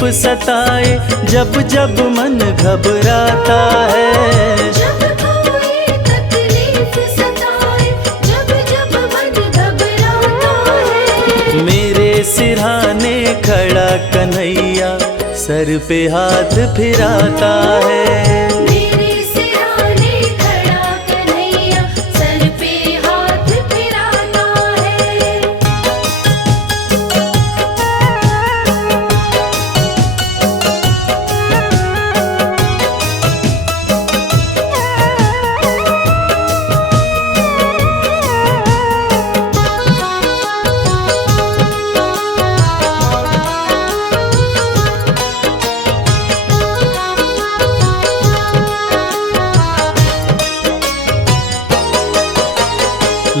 तकलीफ सताए, जब जब मन घबराता है। जब कोई तकलीफ सताए, जब जब मन घबराता है। मेरे सिरहाने खड़ा कन्हैया सर पे हाथ फिराता है। मेरे सिरहाने खड़ा कन्हैया सर पे हाथ फिराता है।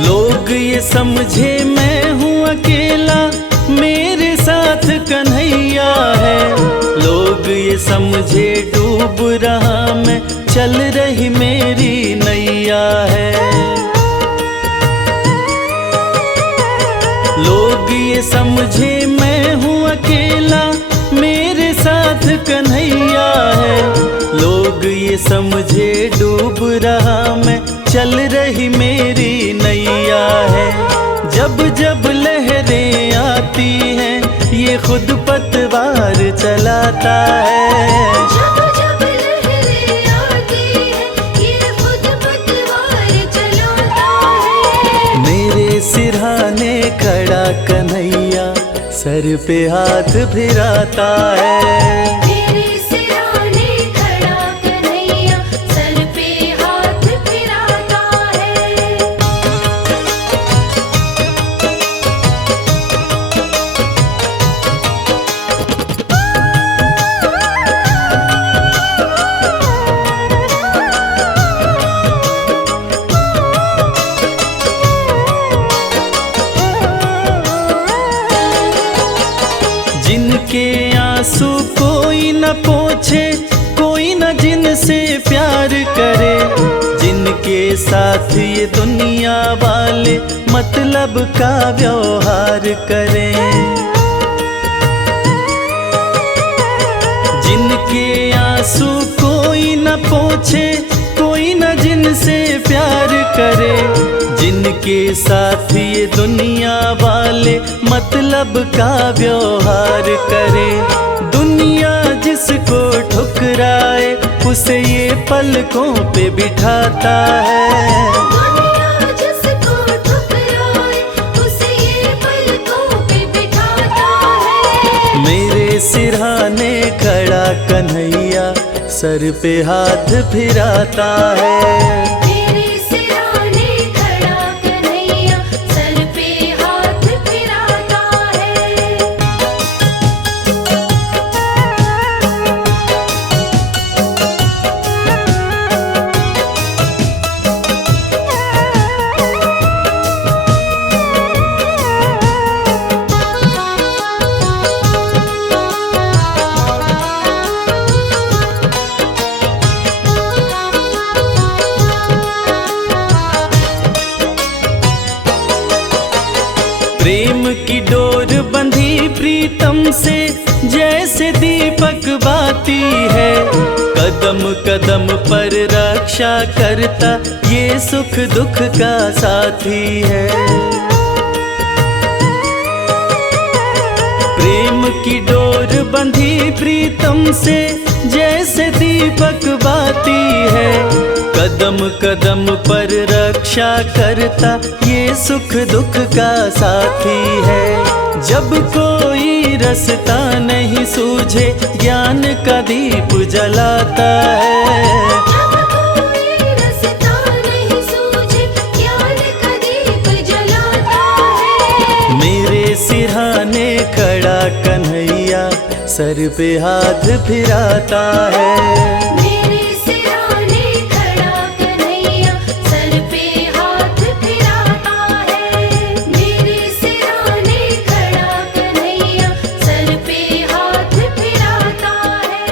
लोग ये समझे मैं हूँ अकेला, मेरे साथ कन्हैया है। लोग ये समझे डूब रहा मैं, चल रही मेरी नैया है। लोग ये समझे मैं हूँ अकेला, मेरे साथ कन्हैया है। लोग ये समझे डूब रहा मैं, चल रही मेरी नैया है। जब जब लहरें आती हैं, ये खुद पतवार चलाता है। जब जब लहरें आती हैं, ये खुद पतवार चलाता है। मेरे सिरहाने खड़ा कन्हैया सर पे हाथ फिराता है। मेरे सिरहाने खड़ा कन्हैया सर पे हाथ फिराता है। जिनके आंसू कोई न पोछे, कोई न जिनसे प्यार करे, जिनके साथ ये दुनिया वाले मतलब का व्यवहार करें। जिनके आंसू कोई न पोछे, कोई न जिनसे प्यार करे, जिनके साथ ये दुनिया वाले मतलब का व्यवहार करे। दुनिया जिसको ठुकराए, उसे ये पलकों पे बिठाता है। दुनिया जिसको ठुकराए, उसे ये पलकों पे बिठाता है। मेरे सिरहाने खड़ा कन्हैया सर पे हाथ फिराता है। मेरे सिरहाने खड़ा कन्हैया सर पे हाथ फिराता है। प्रेम की डोर बंधी प्रीतम से, जैसे दीपक बाती है। कदम कदम पर रक्षा करता, ये सुख दुख का साथी है। प्रेम की डोर बंधी प्रीतम से, जैसे दीपक बाती है। कदम कदम पर रक्षा करता, ये सुख दुख का साथी है। जब कोई रास्ता नहीं सूझे, ज्ञान का दीप जलाता है। जब कोई रास्ता नहीं सूझे, ज्ञान का दीप जलाता है। मेरे सिरहाने खड़ा कन्हैया सर पे हाथ फिराता है। मेरे सिरहाने खड़ा कन्हैया सर पे हाथ फिराता है। मेरे सिरहाने खड़ा कन्हैया सर पे हाथ फिराता है।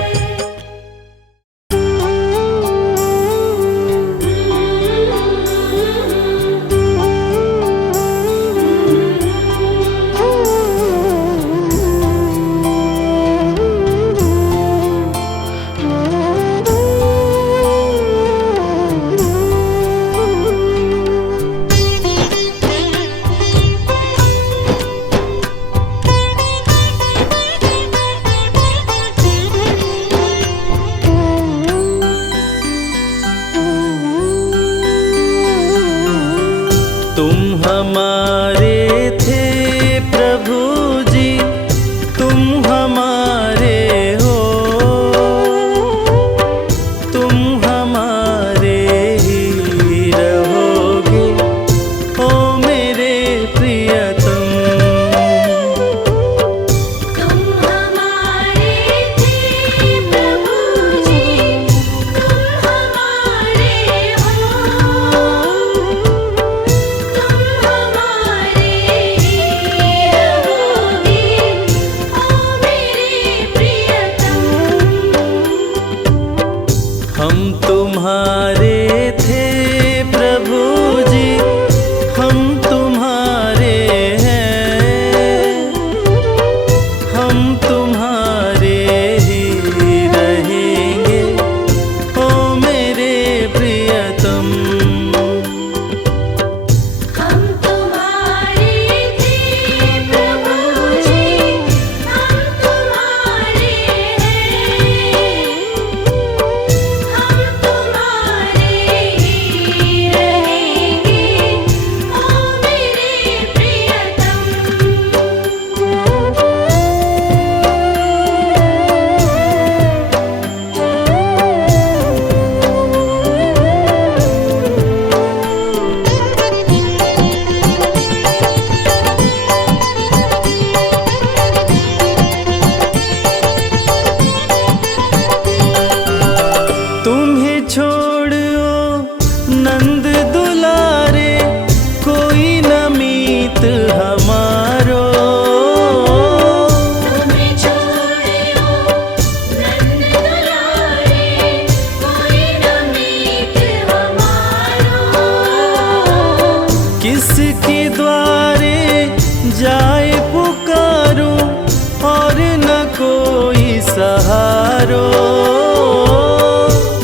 सहारो।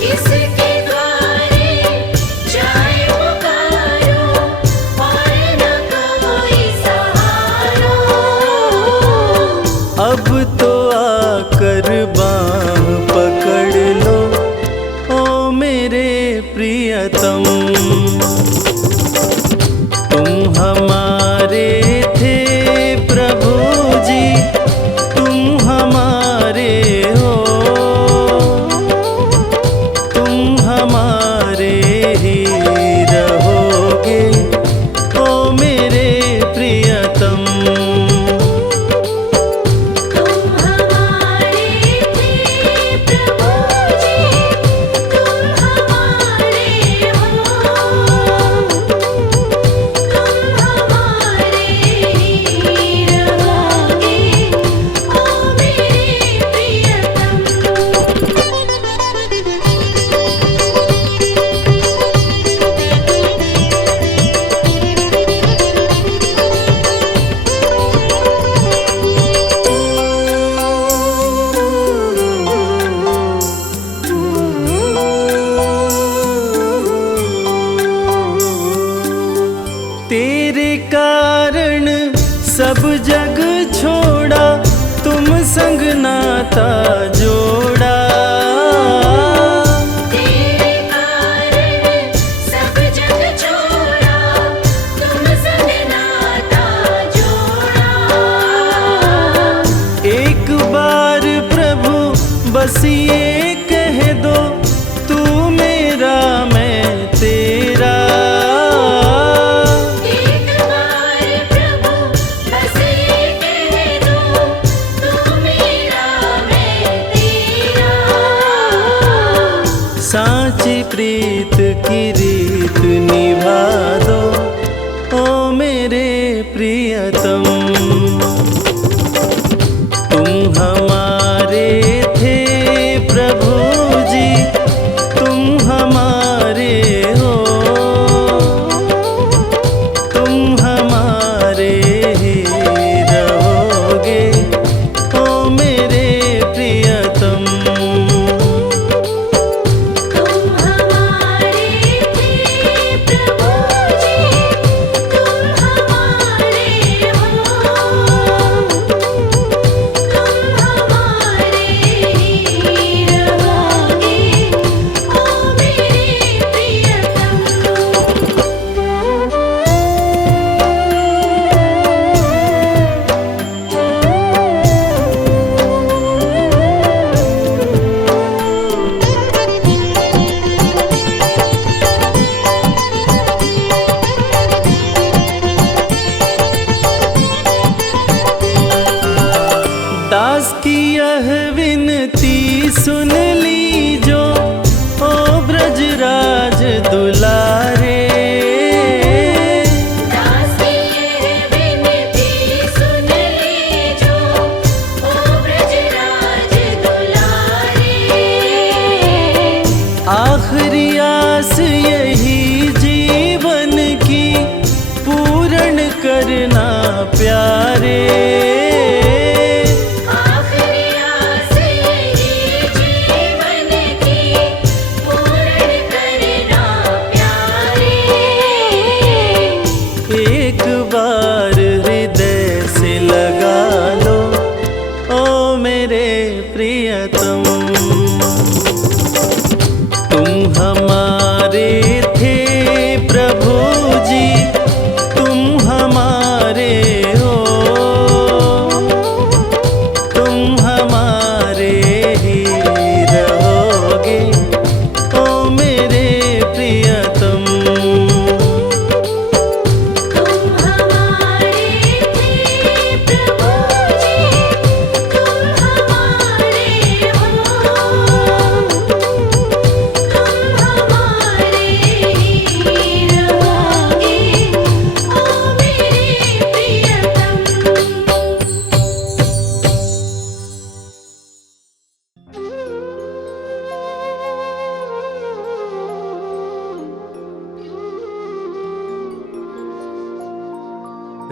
किसके द्वारे जाए पुकारो और न कोई सहारो। अब तो आकर बाँह पकड़ लो ओ मेरे प्रियतम। तुम हमारे थे प्रभु जी, तुम हमारे हो, तुम हमारे ही रहोगे ओ मेरे प्रियतम। तुम हमारे थे प्रभु जी, तुम हमारे हो, तुम हमारे ही रहोगे ओ मेरे प्रियतम। तेरे कारण सब जग छोड़ा, तुम संग नाता जोड़ा। तेरे कारण सब जग छोड़ा, तुम संग नाता जोड़ा। एक बार प्रभु बस ये कह दो, तू मेरा मैं तेरा। एक बार प्रभु बस ये कह दो, तू मेरा मैं तेरा। सांची प्रीत की रीत निभा दो ओ मेरे प्रियतम। तुम हमारे थे प्रभु जी, तुम हमारे हो, तुम हमारे ही रहोगे ओ मेरे प्रियतम। तुम हमारे थे प्रभु जी, तुम हमारे हो, तुम हमारे ही रहोगे ओ मेरे प्रियतम। दास की यह विनती सुन लीजो ओ ब्रजराज दुलारे। दास की यह विनती सुन लीजो ओ ब्रजराज दुलारे। आखिरी आस यही जीवन की पूर्ण करना प्यारे। आखिरी आस यही जीवन की पूर्ण करना प्यारे। एक बार हृदय से लगा लो ओ मेरे प्रियतम। तुम हमारे थे प्रभु जी, तुम हमारे हो, तुम हमारे ही रहोगे ओ मेरे प्रियतम। तुम हमारे थे प्रभु जी, तुम हमारे हो,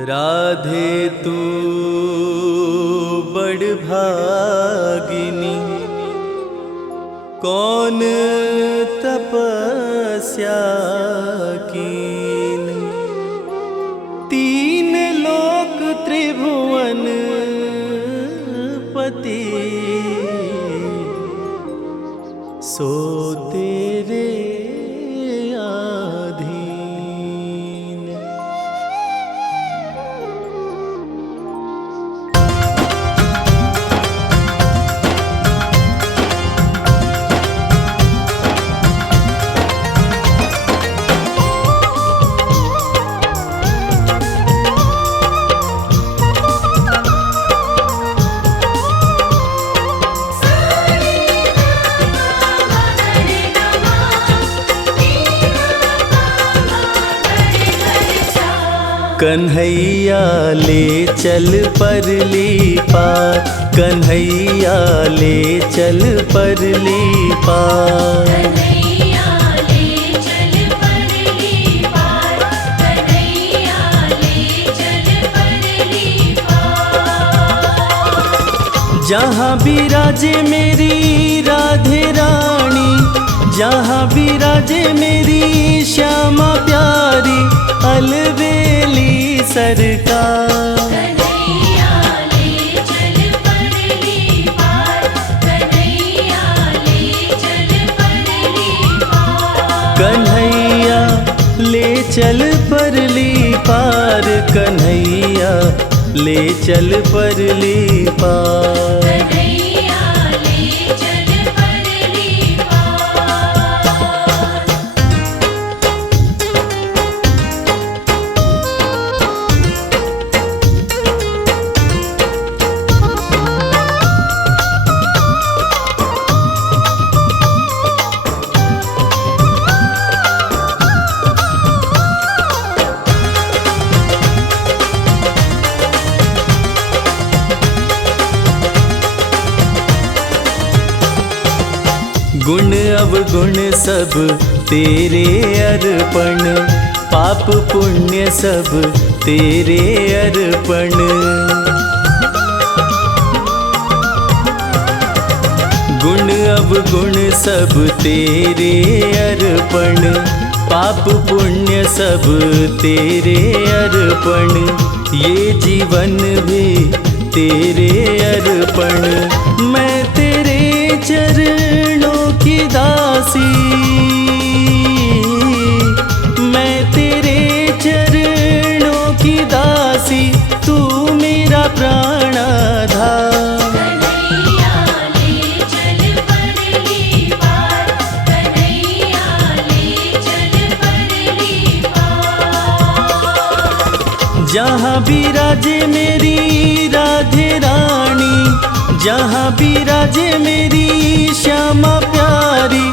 राधे तू बड़ भागिनी, कौन तपस्या कीन, तीन लोक त्रिभुवन पति, सो तेरे आधीन। कन्हैया ले चल परली पार, कन्हैया ले चल परली पार, कन्हैया ले चल परली पार, कन्हैया ले चल परली पार। जहाँ विराजे मेरी राधे रानी, जहाँ विराजे मेरी श्यामा प्यारी, अलबेली सरकार। कन्हैया ले चल परली पार, कन्हैया ले चल परली पार, कन्हैया ले चल परली पार, कन्हैया ले चल परली पार। कन्हैया ले चल परली पार। गुण अवगुण सब तेरे अर्पण, पाप पुण्य सब तेरे अर्पण। गुण अवगुण सब तेरे अर्पण, पाप पुण्य सब तेरे अर्पण। ये जीवन भी तेरे अर्पण, मैं तेरे चरणों की दासी, मैं तेरे चरणों की दासी, तू मेरा प्राणाधार। कन्हैया ले चल परली पार, कन्हैया ले चल परली पार। जहाँ विराजे मेरी राधे रानी, जहाँ विराजे मेरी श्यामा प्यारी,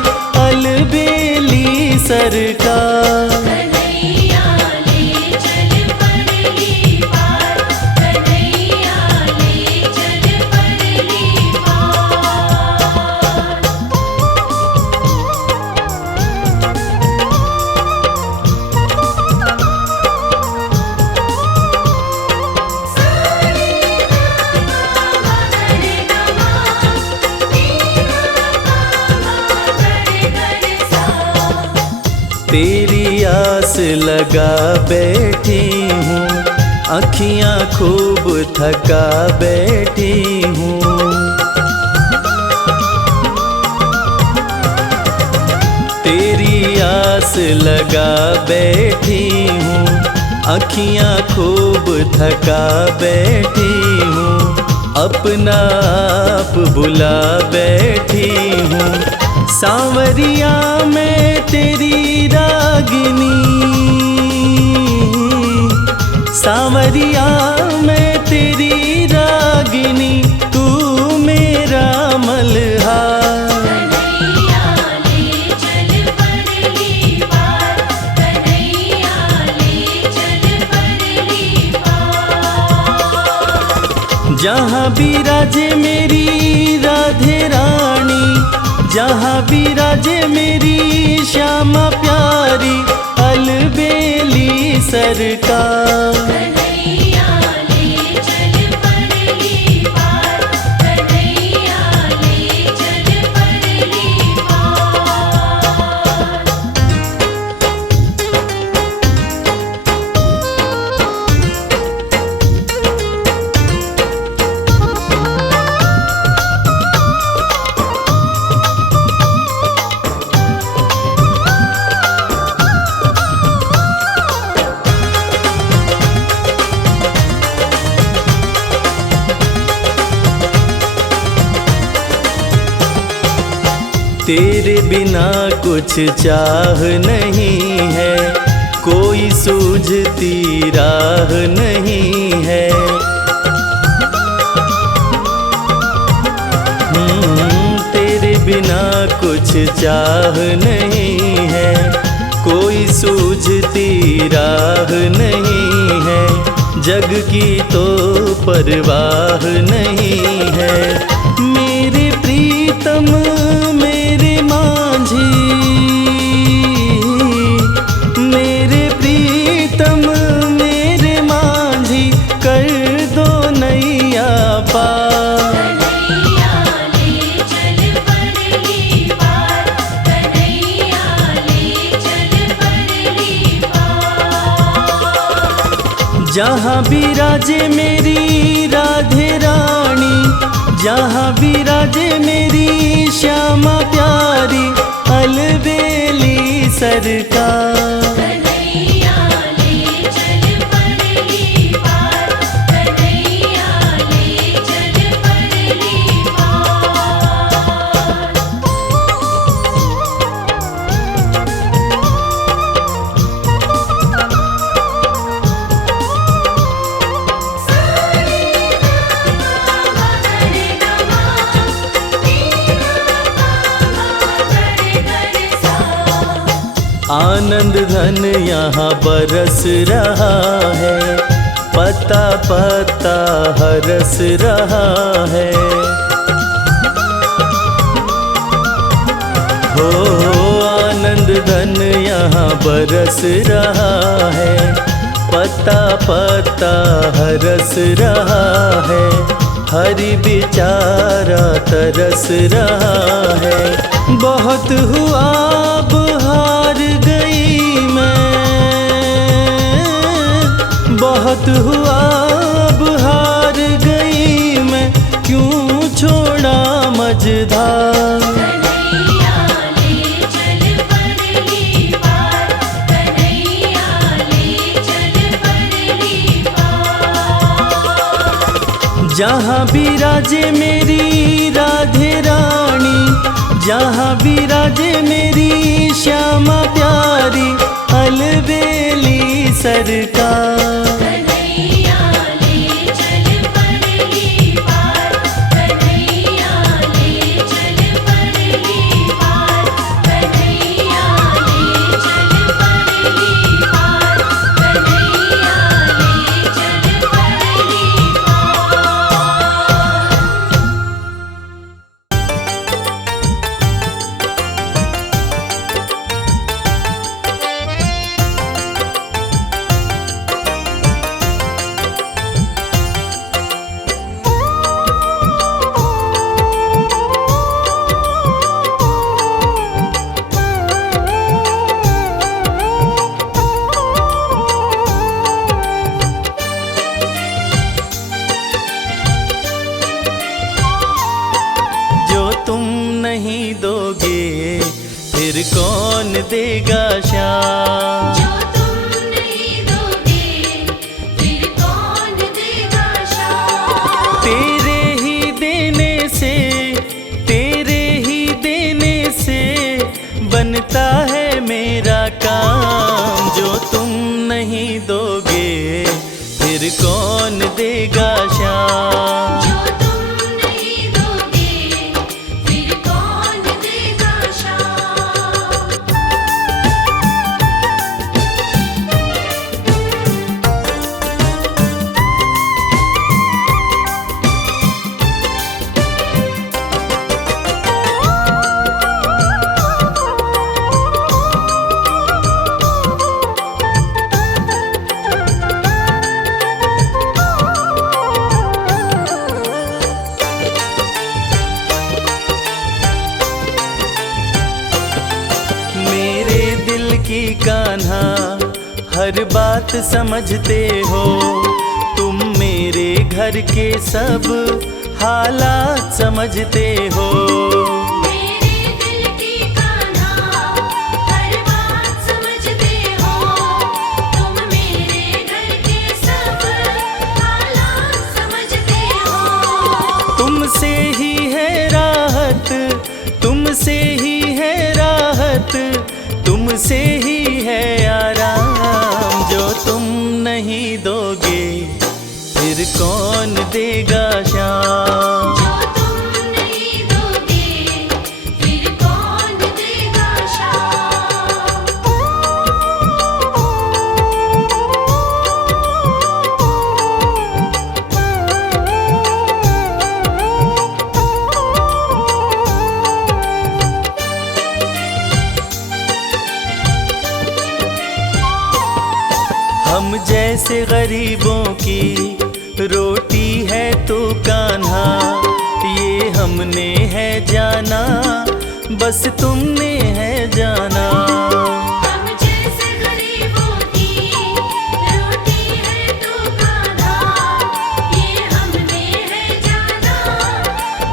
अलबेली सरकार। कन्हैया ले चल परली पार, कन्हैया ले चल परली पार। तेरी आस लगा बैठी हूँ, अखियाँ खूब थका बैठी हूँ। तेरी आस लगा बैठी हूँ, अखियाँ खूब थका बैठी हूँ। अपना आप बुला बैठी हूँ, सांवरिया मैं तेरी रागिनी, सांवरिया मैं तेरी रागिनी, तू मेरा मल्हार। कन्हैया ले चल परली पार, कन्हैया ले चल परली पार। जहाँ विराजे मेरी राधे रानी, जहाँ विराजे मेरी श्यामा प्यारी, अलबेली सरकार। कन्हैया ले चल परली पार, तेरे बिना कुछ चाह नहीं है, कोई सूझती राह नहीं है। तेरे बिना कुछ चाह नहीं है, कोई सूझती राह नहीं है। जग की तो परवाह नहीं है। मेरे प्रीतम मेरे मांझी, मेरे प्रीतम मेरे मांझी, कर दो नैया पार। कन्हैया ले चल परली पार, कन्हैया ले चल परली पार। जहाँ विराजे मेरी राधे रानी, जहाँ विराजे मेरी श्यामा प्यारी, अलबेली सरकार। कन्हैया ले चल परली पार, कन्हैया ले चल परली पार। आनंद धन यहाँ बरस रहा है, पता पता हरस रहा है। हो आनंद धन यहाँ बरस रहा है, पता पता हरस रहा है। हरि बेचारा तरस रहा है। बहुत हुआ अब हार गई मैं, बहुत हुआ अब हार गई मैं, क्यों छोड़ा मझधार। कन्हैया ले चल परली पार, कन्हैया ले चल परली पार। जहाँ विराजे मेरी राधे रानी, जहाँ विराजे मेरी श्यामा प्यारी, अलबेली सरकार। कन्हैया ले चल परली पार, कन्हैया ले चल परली पार, कन्हैया ले चल परली पार, कन्हैया ले चल परली फिर कौन देगा श्याम। जो तुम नहीं दोगे फिर कौन देगा श्याम। तेरे ही देने से, तेरे ही देने से बनता है मेरा काम। जो तुम नहीं दोगे फिर कौन देगा श्याम। जो तुम नहीं दोगे फिर कौन देगा श्याम। मेरे दिल की कान्हा हर बात समझते हो। तुम मेरे घर के सब हालात समझते हो। मेरे दिल की कान्हा हर बात समझते हो। तुम मेरे घर के सब हालात समझते हो। तुमसे ही है राहत, तुमसे ही तुमसे ही है आराम, जो तुम नहीं दोगे फिर कौन देगा शाम। जो तुम नहीं दोगे फिर कौन देगा शाम। हम जैसे गरीबों की रोटी है तो कान्हा, ये हमने है जाना बस तुमने है जाना। हम जैसे गरीबों की रोटी है तो कान्हा, ये हमने है जाना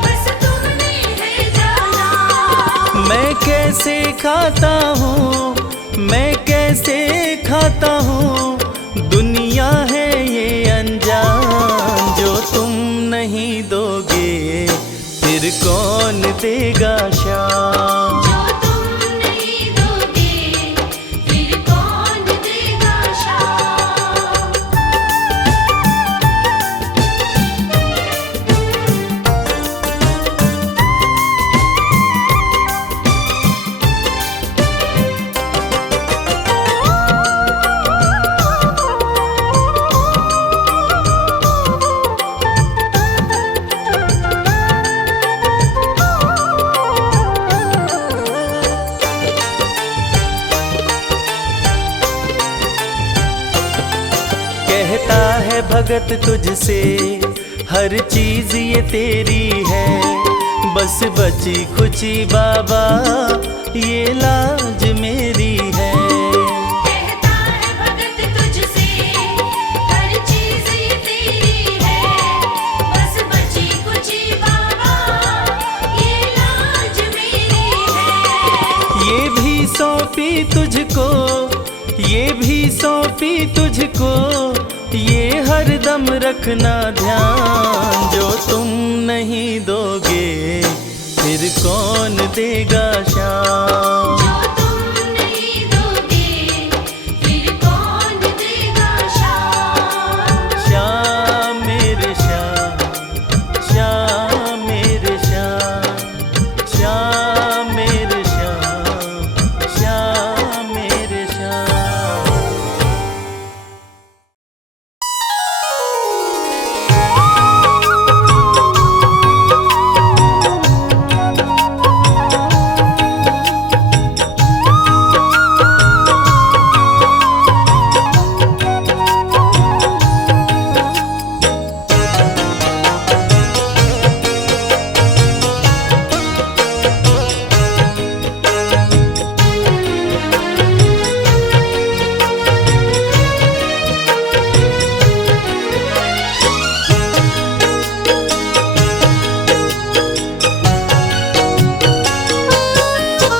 बस तुमने है जाना। मैं कैसे खाता हूँ, मैं कैसे खाता हूँ, दुनिया है ये अनजान। जो तुम नहीं दोगे फिर कौन देगा शाम। जो तुम नहीं दोगे फिर कौन देगा शाम। कहता है भगत तुझसे हर चीज ये तेरी है, बस बची खुची बाबा ये लाज मेरी है। कहता है भगत तुझसे हर चीज ये तेरी है, बस बची कुची बाबा ये लाज मेरी है। ये भी सौंपी तुझको, ये भी सौंपी तुझको, ये हर दम रखना ध्यान। जो तुम नहीं दोगे फिर कौन देगा शाम। जो तुम नहीं दोगे फिर कौन देगा शाम। श्याम मेरे श्याम, श्याम मेरे श्याम, श्याम मेरे श्याम, श्याम मेरे श्याम।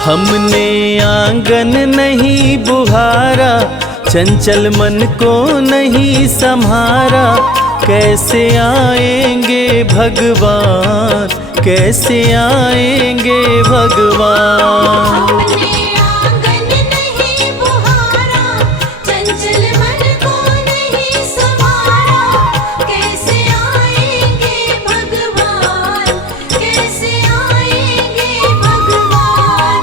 हमने आंगन नहीं बुहारा, चंचल मन को नहीं संहारा। कैसे आएंगे भगवान, कैसे आएंगे भगवान। हमने आंगन नहीं बुहारा, चंचल मन को नहीं संवारा। कैसे आएंगे भगवान, कैसे आएंगे भगवान।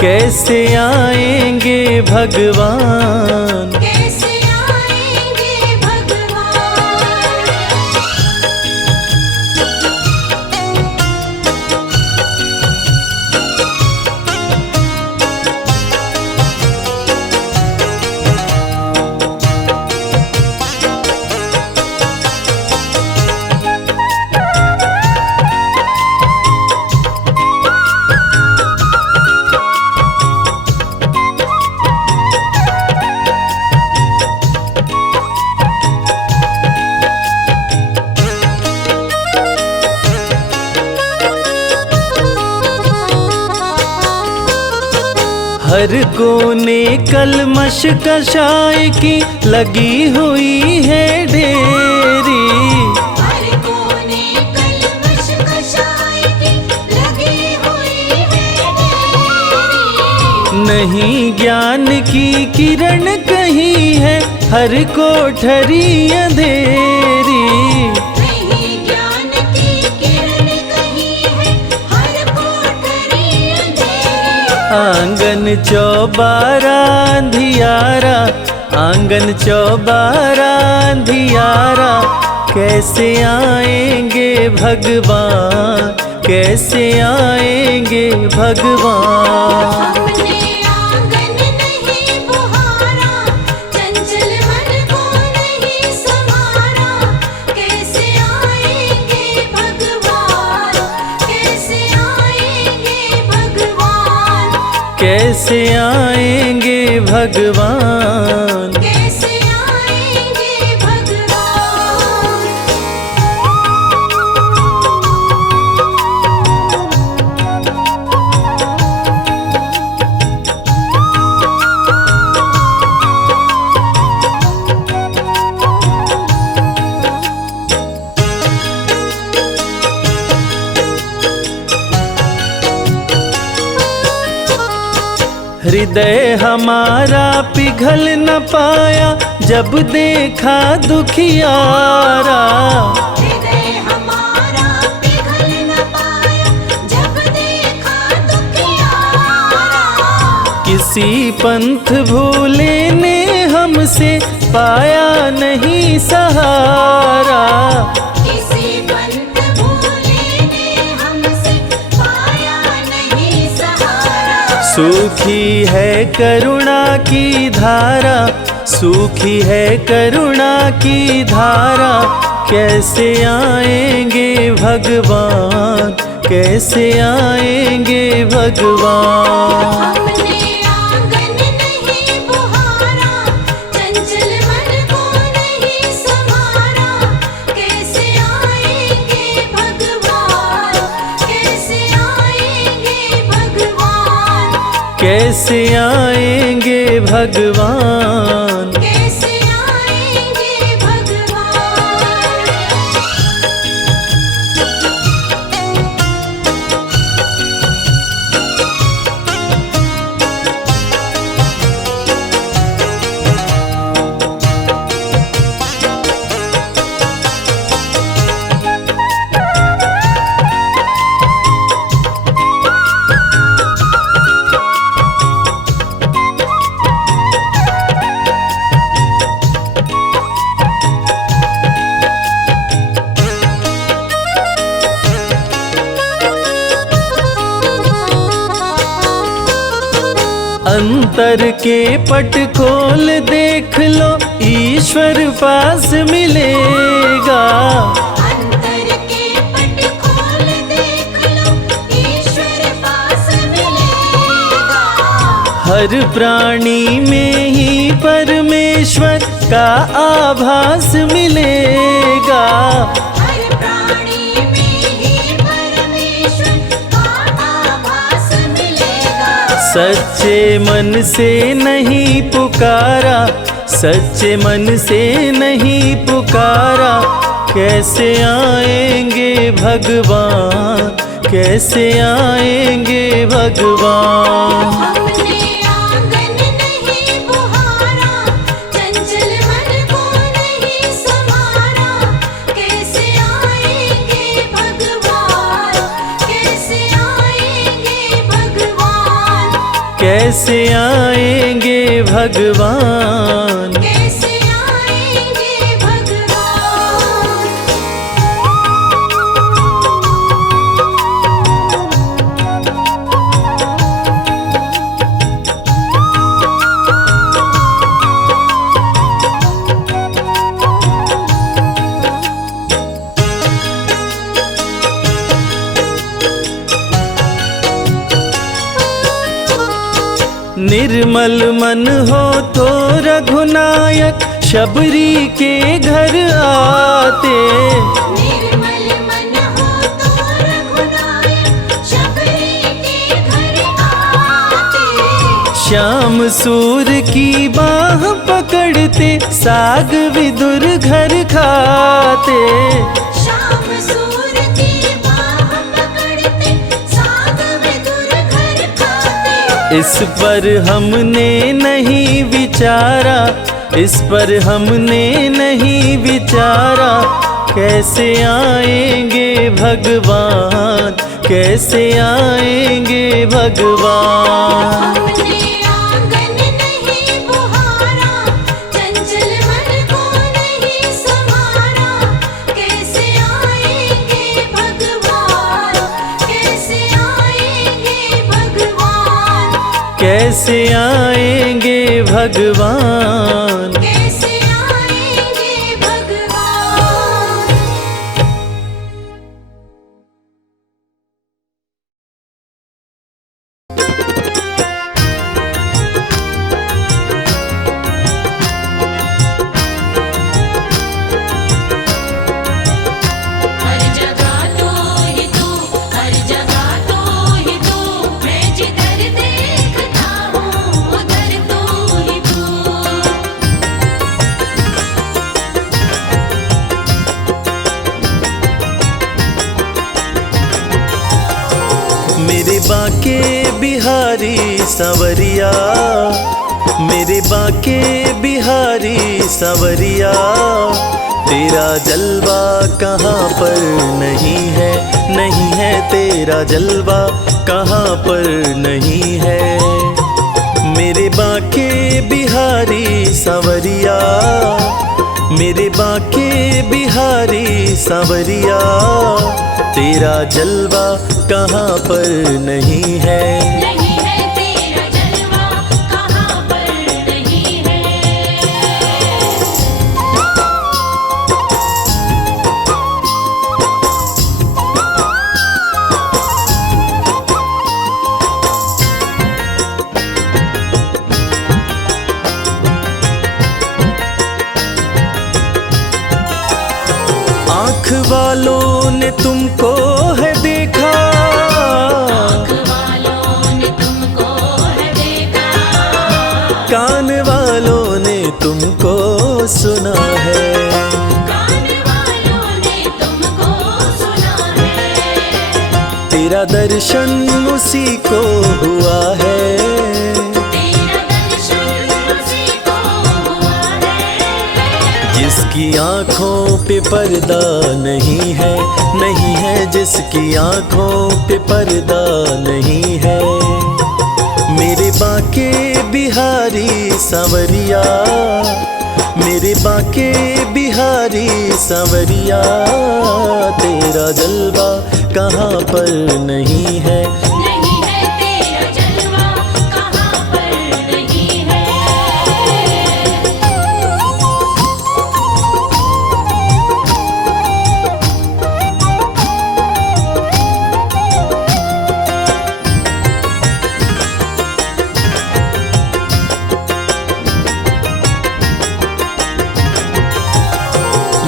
कैसे आएंगे भगवान। कैसे आएंगे भगवान। हर कोने कलमश कशाय की लगी हुई है ढेरी। हर कोने कलमश कशाय की लगी हुई है ढेरी। नहीं ज्ञान की किरण कहीं है, हर कोठरी अंधेरी। नहीं ज्ञान की किरण कहीं है, हर कोठरी अंधेरी। आंगन चौबारा अंधियारा, आंगन चौबारा अंधियारा, कैसे आएंगे भगवान, कैसे आएंगे भगवान। हमने आंगन नहीं बुहारा, चंचल मन को नहीं संवारा, कैसे आएंगे भगवान, कैसे आएंगे भगवान, कैसे आएंगे भगवान। कैसे आएंगे भगवान। हृदय हमारा पिघल न पाया, जब देखा दुखियारा। हृदय हमारा पिघल न पाया, जब देखा दुखियारा। किसी पंथ भूले ने हमसे पाया नहीं सहारा। किसी पंथ भूले ने हमसे पाया नहीं सहारा। सूखी है करुणा की धारा, सूखी है करुणा की धारा, कैसे आएंगे भगवान, कैसे आएंगे भगवान। हमने आंगन नहीं बुहारा, चंचल मन को नहीं संवारा, कैसे आएंगे भगवान, कैसे आएंगे भगवान, कैसे आएंगे भगवान। कैसे आएंगे भगवान। अंतर के पट खोल देख लो, ईश्वर पास मिलेगा। अंतर के पट खोल देख लो, ईश्वर पास मिलेगा। हर प्राणी में ही परमेश्वर का आभास मिलेगा। हर प्राणी में ही परमेश्वर का आभास मिलेगा। सच्चे मन से नहीं पुकारा, सच्चे मन से नहीं पुकारा, कैसे आएंगे भगवान, कैसे आएंगे भगवान। हमने आंगन नहीं बुहारा, चंचल मन को नहीं संवारा, कैसे आएंगे भगवान, कैसे आएंगे भगवान, कैसे आएंगे भगवान। कैसे आएंगे भगवान। निर्मल मन हो तो रघुनायक शबरी के घर आते। निर्मल मन हो तो रघुनायक शबरी के घर आते। श्याम सूर की बाह पकड़ते साग विदुर घर खाते। श्याम सूर की बाह पकड़ते साग विदुर घर खाते। इस पर हमने नहीं विचारा, इस पर हमने नहीं विचारा, कैसे आएंगे भगवान, कैसे आएंगे भगवान। हमने आंगन नहीं बुहारा, चंचल मन को नहीं संवारा, कैसे आएंगे भगवान, कैसे आएंगे भगवान, कैसे आएंगे भगवान। कैसे आएंगे भगवान। हर जगह तू ही तू, हर जगह तू ही तू, मैं जिधर देखता हूँ उधर तू ही तू। मेरे बाके बिहारी सवरिया, मेरे बाके बिहारी सवरिया, तेरा जलवा कहाँ पर नहीं है, नहीं है तेरा जलवा कहाँ पर नहीं है। मेरे बाके बिहारी सवरिया, मेरे बाके बिहारी सवरिया, तेरा जलवा कहाँ पर नहीं है। नहीं है तेरा जलवा कहाँ पर नहीं है। आँख वालों ने तुमको है देखा, आँख वालों ने तुमको है देखा, कान वालों ने तुमको सुना है, कान वालों ने तुमको सुना है। तेरा दर्शन उसी को हुआ है, तेरा दर्शन उसी को हुआ है। जिसकी आँखों पे पर्दा नहीं है, नहीं है जिसकी आँखों पे पर्दा नहीं है। मेरे बाके बिहारी सवरिया, मेरे बाके बिहारी सवरिया, तेरा जलवा कहाँ पर नहीं है। नहीं है तेरा जलवा कहाँ पर नहीं है।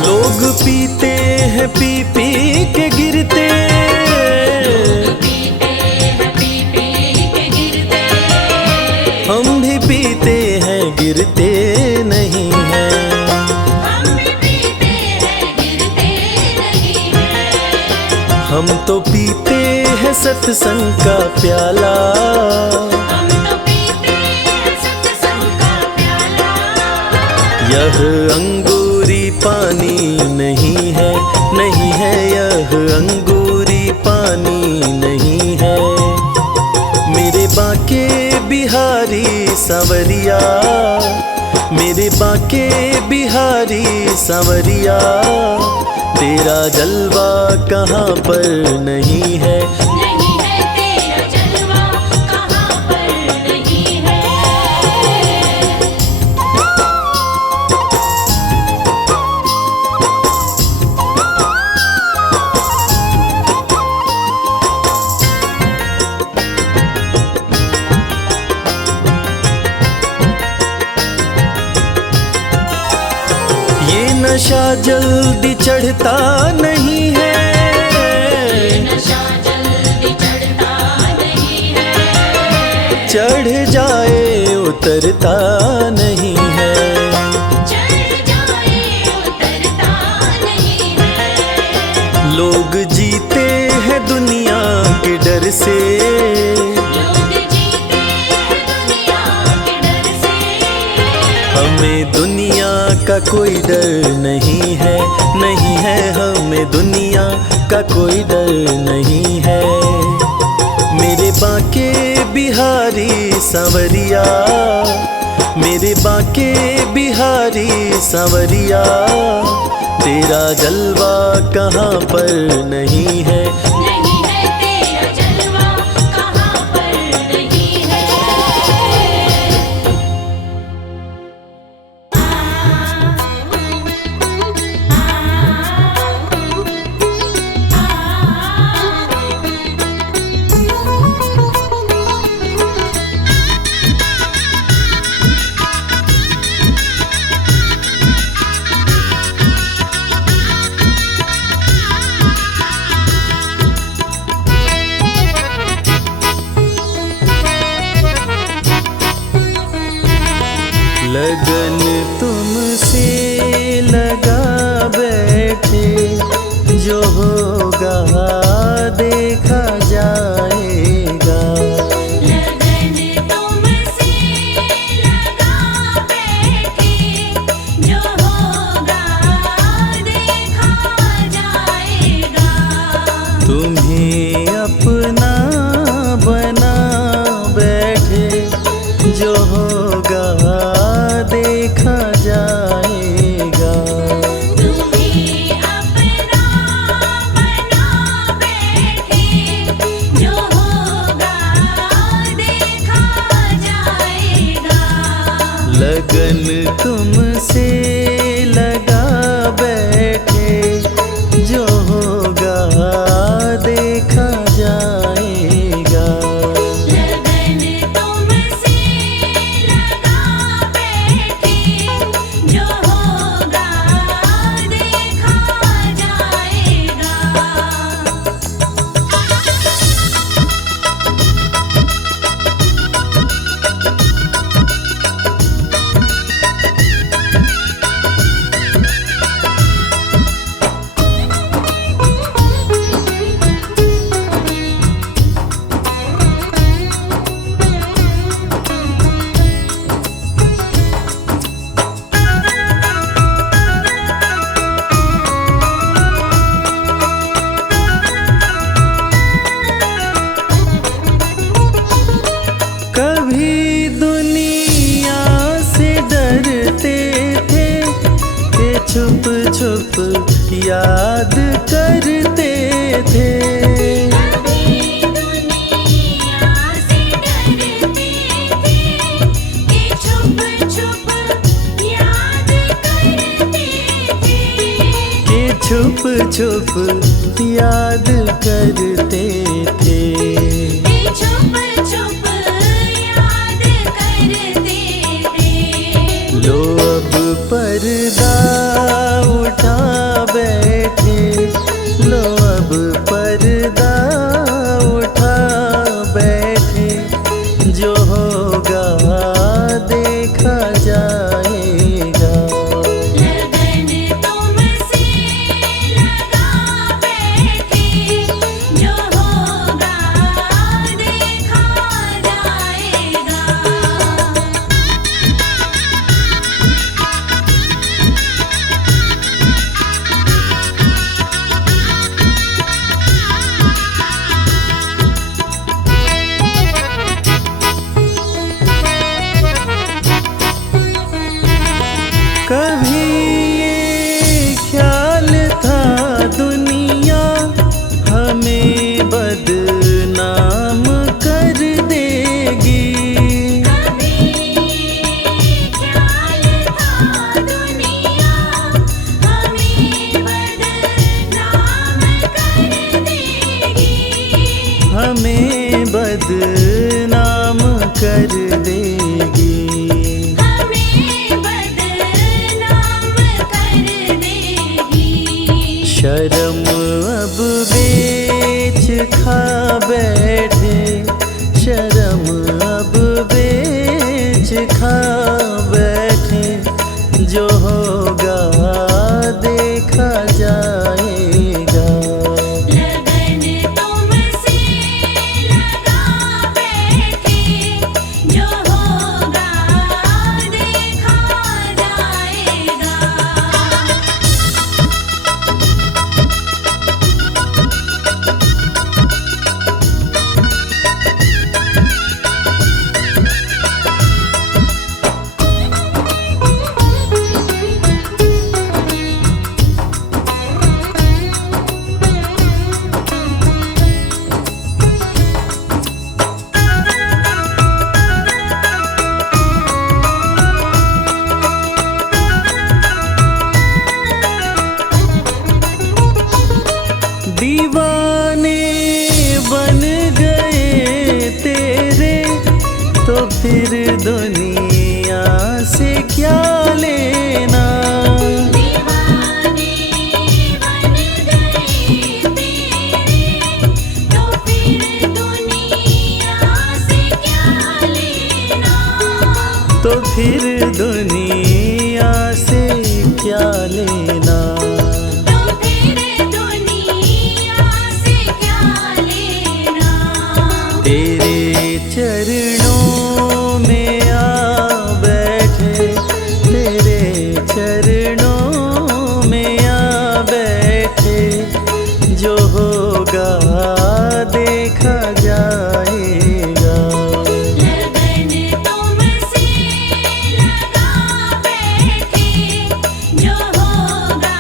लोग पीते हैं पी पी के गिरते, पीते हैं पी पी के गिरते, हम भी पीते हैं गिरते नहीं हैं। हम भी पीते हैं गिरते नहीं हैं। हम तो पीते हैं सत्संग का प्याला, हम तो पीते हैं सत्संग का प्याला। यह अंगूरी पानी नहीं है, नहीं है यह अंगूरी पानी नहीं है। मेरे बाके बिहारी सवरिया, मेरे बाके बिहारी सवरिया, तेरा जलवा कहाँ पर नहीं है। नहीं है तेरा जलवा कहाँ पर नहीं है। ये नशा जल्दी चढ़ता नहीं है, नशा जल्दी चढ़ता नहीं है। चढ़ जाए उतरता नहीं है। चढ़ जाए उतरता नहीं है। लोग जीते हैं दुनिया के डर से, लोग जीते हैं का कोई डर नहीं है, नहीं है हमें दुनिया का कोई डर नहीं है। मेरे बांके बिहारी सांवरिया, मेरे बांके बिहारी सांवरिया, तेरा जलवा कहाँ पर नहीं है। नहीं है तेरा जलवा कहाँ पर नहीं है। लगन तुमसे लगा बैठे, जो होगा देखा जाएगा। लगन तुमसे लगा बैठे, जो होगा देखा जाएगा। तुम्हें अपना बना बैठे, जो होगा देखा जाएगा। तुम्हें अपना बना बैठे, जो होगा देखा जाएगा। लगन तुमसे लगा बैठे, जो होगा देखा जाएगा। लगन तुमसे लगा बैठे, जो होगा देखा जाएगा। कभी दुनिया से डरते थे कि छुप छुप याद करते थे। कभी दुनिया से डरते थे कि छुप छुप याद करते थे। कि छुप छुप याद करते थे। कि छुप छुप याद करते थे। लो अब पर्दा उठा बैठे, लो अब पर्दा उठा बैठे, जो होगा देखा जाएगा। लगन तुमसे लगा बैठे, जो होगा फिर दुनिया से क्या लेना। दीवाने बन गए तेरे, तो फिर दुनिया से क्या लेना। तो फिर दुनिया से क्या लेना। तो फिर दुनिया से क्या लेना। तेरे चरणों में आ बैठे, तेरे चरणों में आ बैठे, जो होगा देखा जाएगा। लगन तुमसे लगा बैठे, जो होगा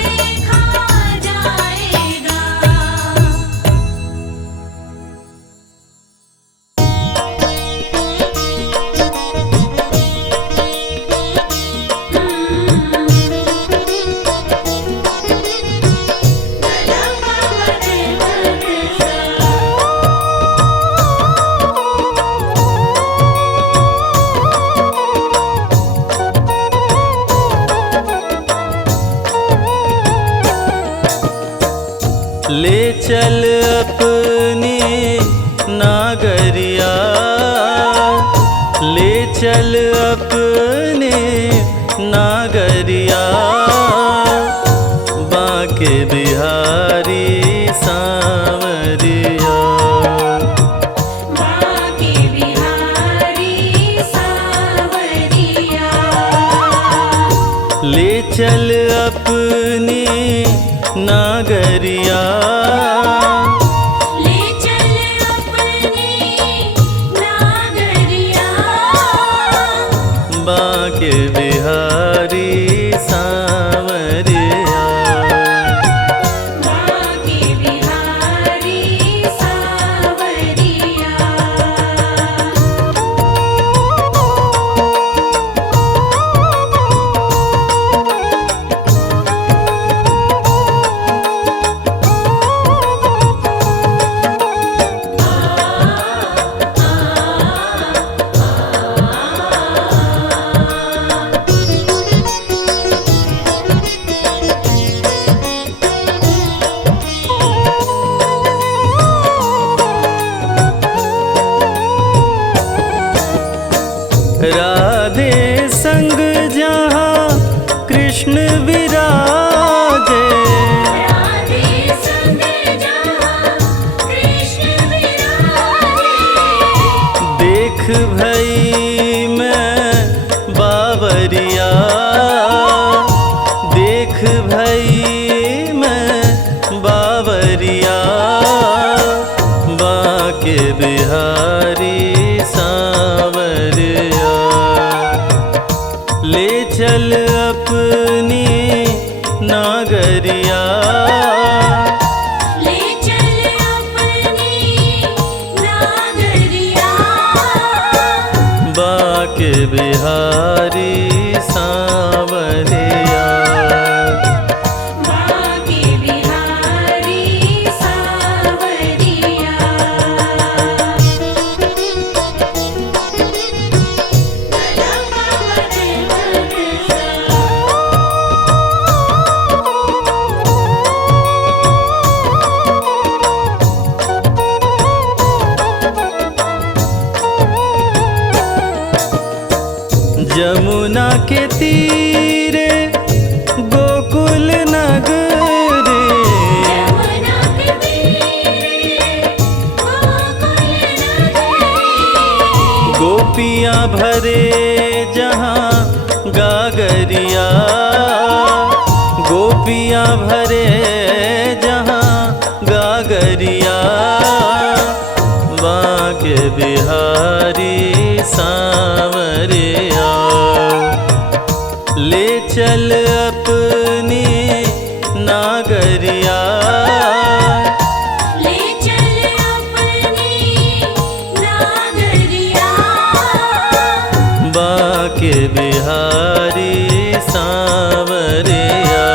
देखा जाएगा। ले चल अपनी नागरिया, ले चल अपने नागरिया, बांके बिहारी सांवरिया। बांके बिहारी सांवरिया। ले चल अपनी नागरिया, ले चल अपनी नागरिया। बांके बिहारी सांवरिया। बांके बिहारी सांवरिया। राधे संग जहाँ कृष्ण विराजे, राधे संग जहाँ कृष्ण विराजे। देख भई मैं बावरिया, देख भई मैं बावरिया, बांके बिहारी सांवरिया। ले चल अपनी नागरिया, ले चल अपनी नागरिया। बांके बिहारी सांवरिया। बांके बिहारी सांवरिया। जमुना के तीरे गोकुल नगरे, यमुना के तीरे गोकुल नगरी। गोपियाँ भरे जहाँ गागरिया, गोपियाँ भरे जहाँ गागरिया, बांके बिहारी सांवरिया। ले चल अपनी नागरिया, ले चल अपनी नागरिया। बांके बिहारी सांवरिया।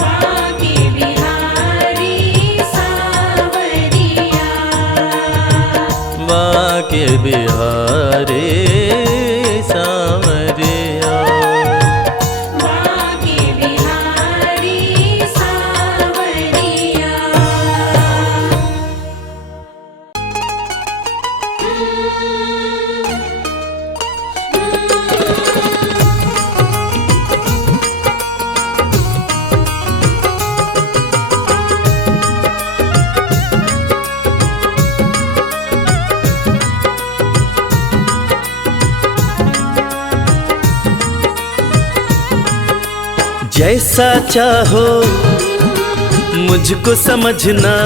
बांके बिहारी सांवरिया। बाके बिहारी सांवरिया। बाके बिहारी सांवरिया। जैसा चाहो मुझको समझना,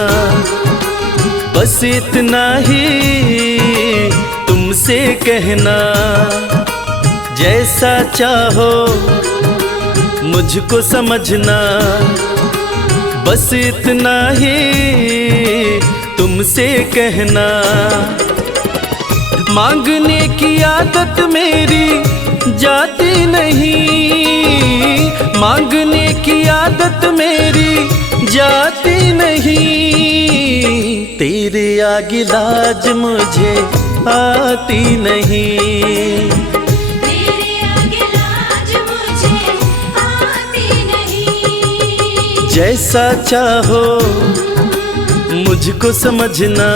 बस इतना ही तुमसे कहना। जैसा चाहो मुझको समझना, बस इतना ही तुमसे कहना। मांगने की आदत मेरी जाती नहीं, मांगने की आदत मेरी जाती नहीं। तेरे आगे लाज मुझे आती नहीं, तेरे आगे लाज मुझे आती नहीं। जैसा चाहो मुझको समझना,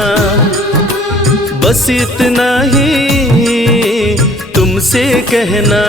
बस इतना ही तुमसे कहना।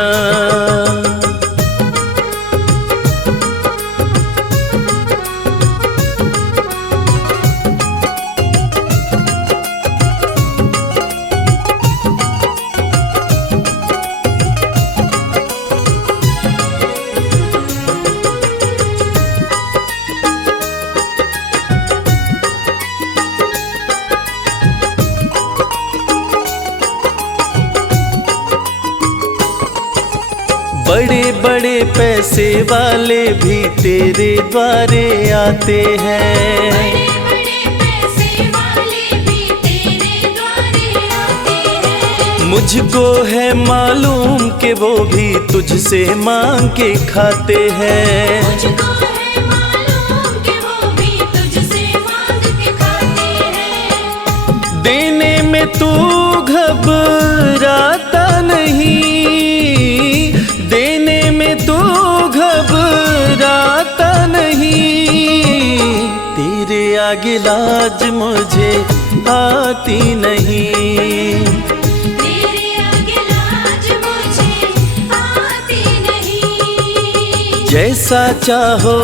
बड़े बड़े पैसे वाले भी तेरे द्वारे आते हैं, बड़े बड़े पैसे वाले भी तेरे द्वारे आते हैं। मुझको है मालूम कि वो भी तुझसे मांग के खाते हैं। मुझको है मालूम कि वो भी तुझसे मांग के खाते हैं। देने में तू घबराता नहीं, देने में तू घबराता नहीं। तेरे आगे लाज मुझे आती नहीं, तेरे आगे लाज मुझे आती नहीं। जैसा चाहो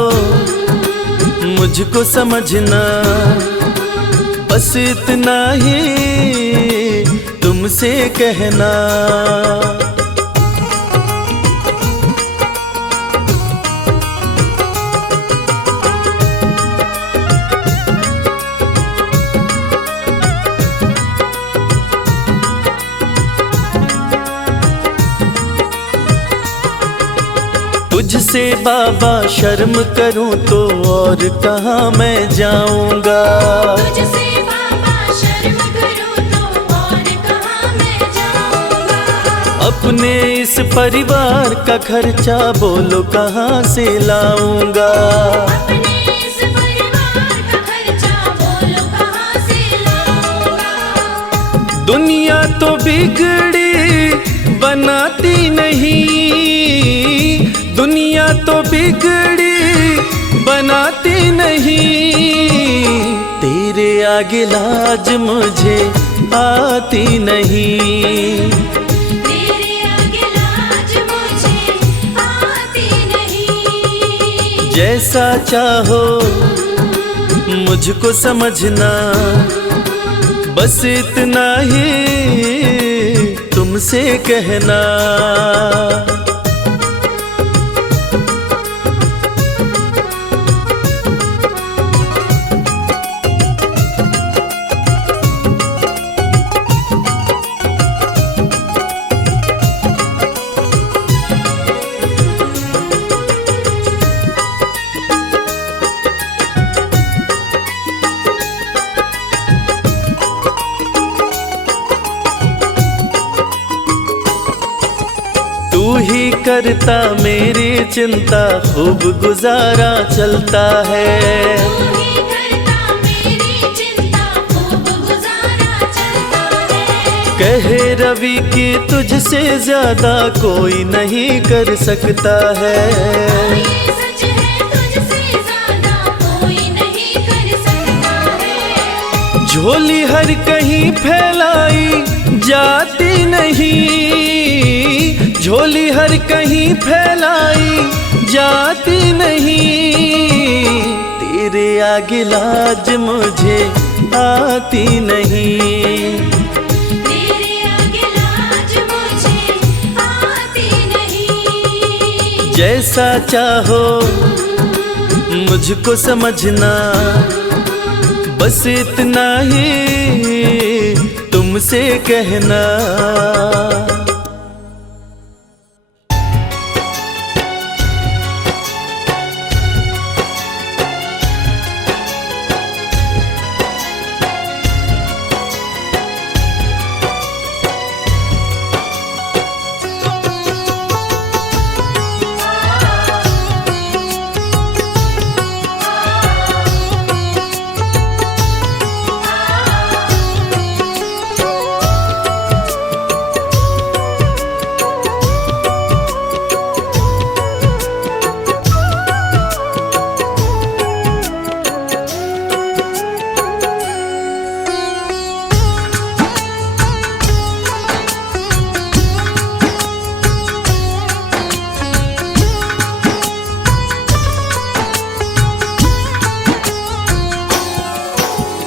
मुझको समझना, बस इतना ही तुमसे कहना। तुझसे बाबा शर्म करूं तो और कहाँ मैं जाऊंगा। तुझसे बाबा शर्म करूं तो और कहाँ मैं जाऊंगा। अपने इस परिवार का खर्चा बोलो कहाँ से लाऊंगा। अपने इस परिवार का खर्चा बोलो कहाँ से लाऊंगा। दुनिया तो बिगड़ी बनाती नहीं, दुनिया तो बिगड़ी बनाती नहीं। तेरे आगे लाज मुझे आती नहीं, तेरे आगे लाज मुझे आती नहीं। जैसा चाहो मुझको समझना, बस इतना ही तुमसे कहना। तू ही करता मेरी चिंता, खूब गुजारा चलता है। तू ही करता मेरी चिंता, खूब गुजारा चलता है। कहे रवि कि तुझसे ज्यादा कोई नहीं कर सकता है। ये सच है, तुझसे ज्यादा कोई नहीं कर सकता है। झोली हर कहीं फैलाई जाती नहीं, झोली हर कहीं फैलाई जाती नहीं, तेरे आगे लाज मुझे आती नहीं। तेरे आगे लाज मुझे आती नहीं। जैसा चाहो मुझको समझना, बस इतना ही तुमसे कहना।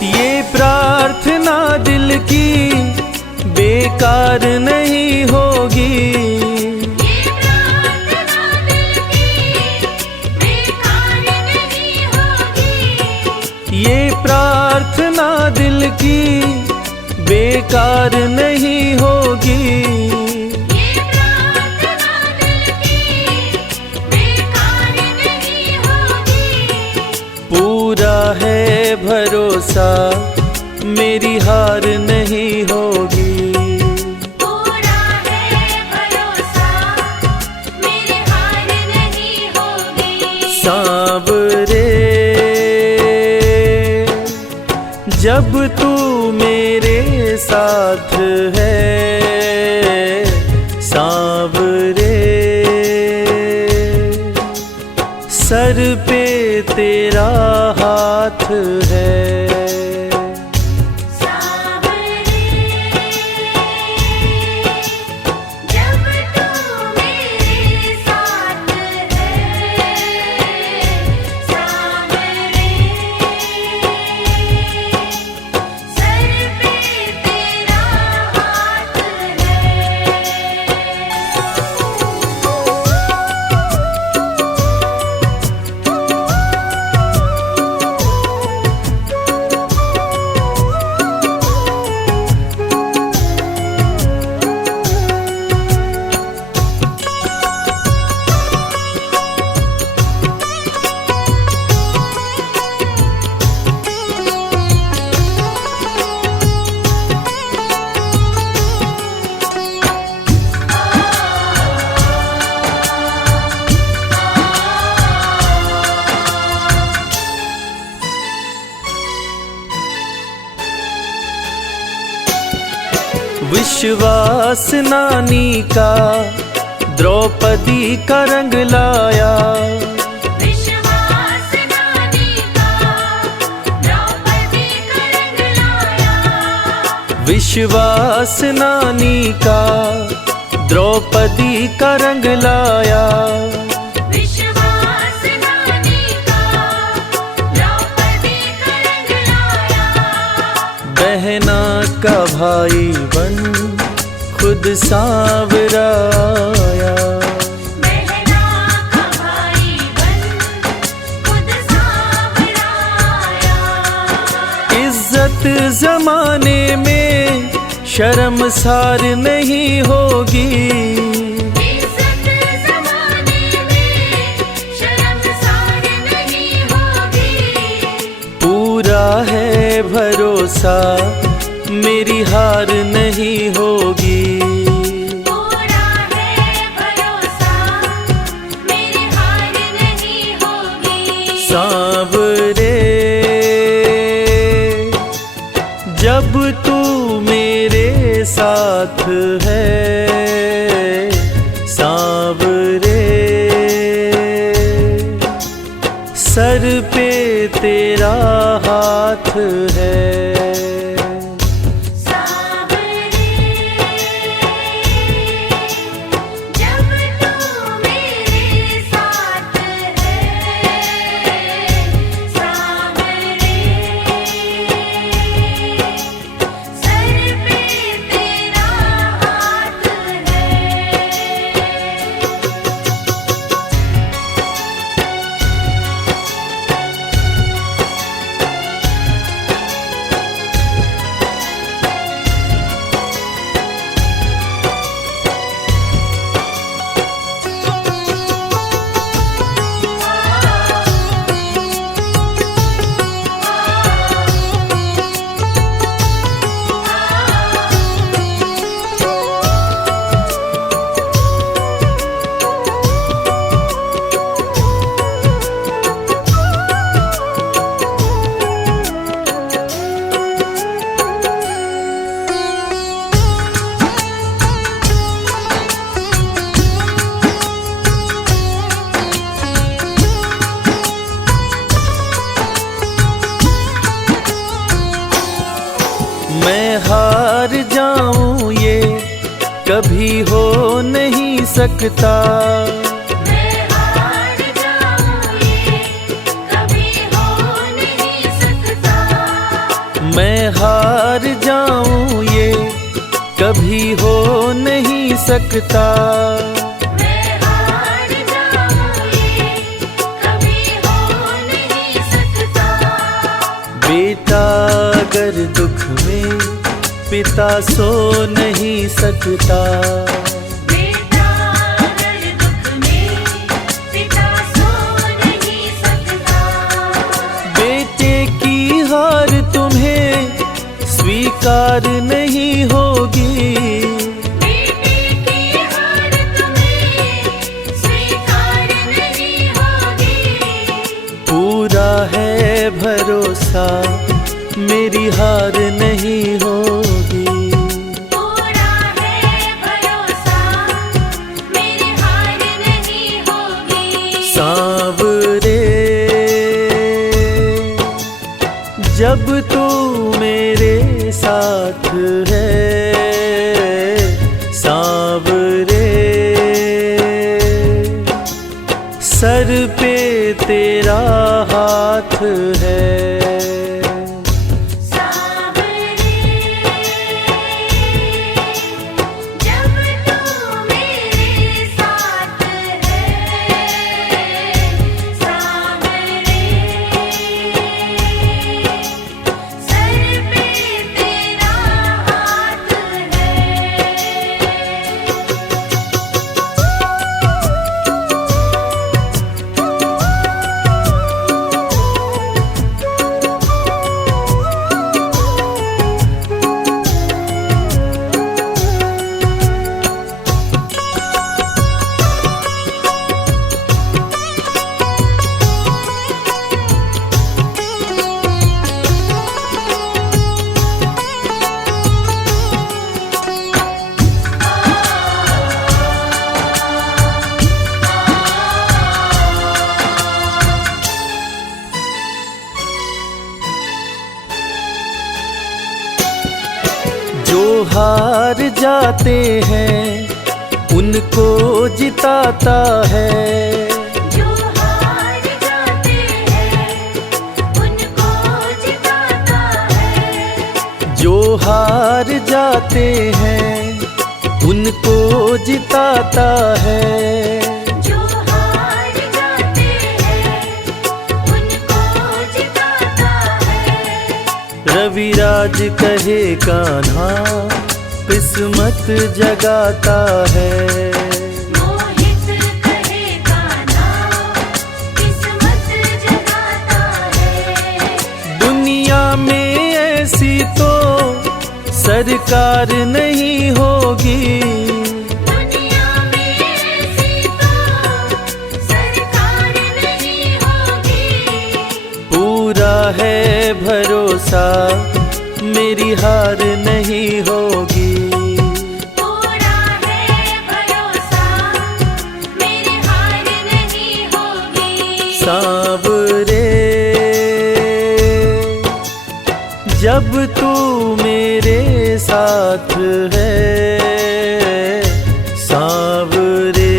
ये प्रार्थना दिल की बेकार नहीं होगी, ये प्रार्थना दिल की बेकार नहीं होगी। ये प्रार्थना दिल की बेकार नहीं होगी। ये प्रार्थना दिल की बेकार नहीं होगी। पूरा है भरोसा मेरी हार नहीं होगी। पूरा है भरोसा मेरी हार नहीं होगी। सांवरे जब तू मेरे साथ है, सांवरे सर पे तेरा हाथ है। सांवरे जब तू मेरे साथ है, सांवरे सर पे तेरा हाथ है। विश्वास नानी का द्रौपदी का रंग लाया, विश्वास नानी का द्रौपदी का रंग लाया। विश्वास नानी का द्रौपदी का रंग लाया। विश्वास नानी का द्रौपदी का रंग लाया। बहना का भाई बन खुद सांवरा आया। बहना का भाई बन खुद सांवरा आया। इज्जत जमाने में शर्मसार नहीं होगी, इज्जत ज़माने में शर्मसार नहीं होगी। पूरा है भरोसा मेरी हार नहीं होगी। पूरा है भरोसा मेरी हार नहीं होगी। सांवरे जब तू मेरे साथ है सांवरे, सर पे तेरा हाथ है। मैं हार जाऊं ये कभी हो नहीं सकता, मैं हार जाऊं ये कभी हो नहीं सकता, मैं हार जाऊं ये कभी हो नहीं सकता। मैं हार जाऊं ये कभी हो नहीं सकता। बेटा अगर दुख में पिता सो नहीं सकता, बेटा अगर दुख में पिता सो नहीं सकता, बेटे की हार तुम्हें स्वीकार नहीं होगी, बेटे की हार तुम्हें स्वीकार नहीं होगी। पूरा है भरोसा मेरी हार नहीं होगी, पूरा है भरोसा मेरी हार नहीं होगी। सांवरे जब तू मेरे साथ है सांवरे, सर पे तेरा हाथ है। जो हार जाते हैं उनको जिताता है, जो हार जाते हैं उनको जिताता है, जो हार जाते हैं उनको जिताता है। जो हार जाते हैं उनको जिताता है। रविराज कहे कान्हा किस्मत जगाता है, मोहित कहे कान्हा किस्मत जगाता है। दुनिया में ऐसी तो सरकार नहीं होगी, दुनिया में ऐसी तो सरकार नहीं होगी। पूरा है भरोसा मेरी हार नहीं होगी। थोड़ा है भरोसा, मेरी हार नहीं होगी। सांवरे जब तू मेरे साथ है, सांवरे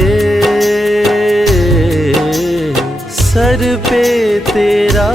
सर पे तेरा